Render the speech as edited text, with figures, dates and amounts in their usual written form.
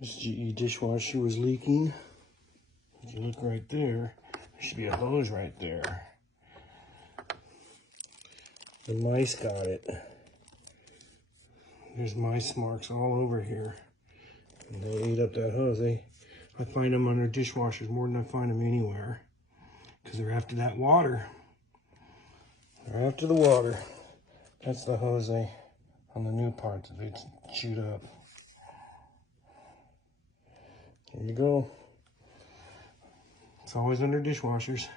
This GE dishwasher was leaking. If you look right there, there should be a hose right there. The mice got it. There's mice marks all over here. And they ate up that hose. I find them under dishwashers more than I find them anywhere. Because they're after that water. They're after the water. That's the hose on the new parts that they chewed up. There you go. It's always under dishwashers.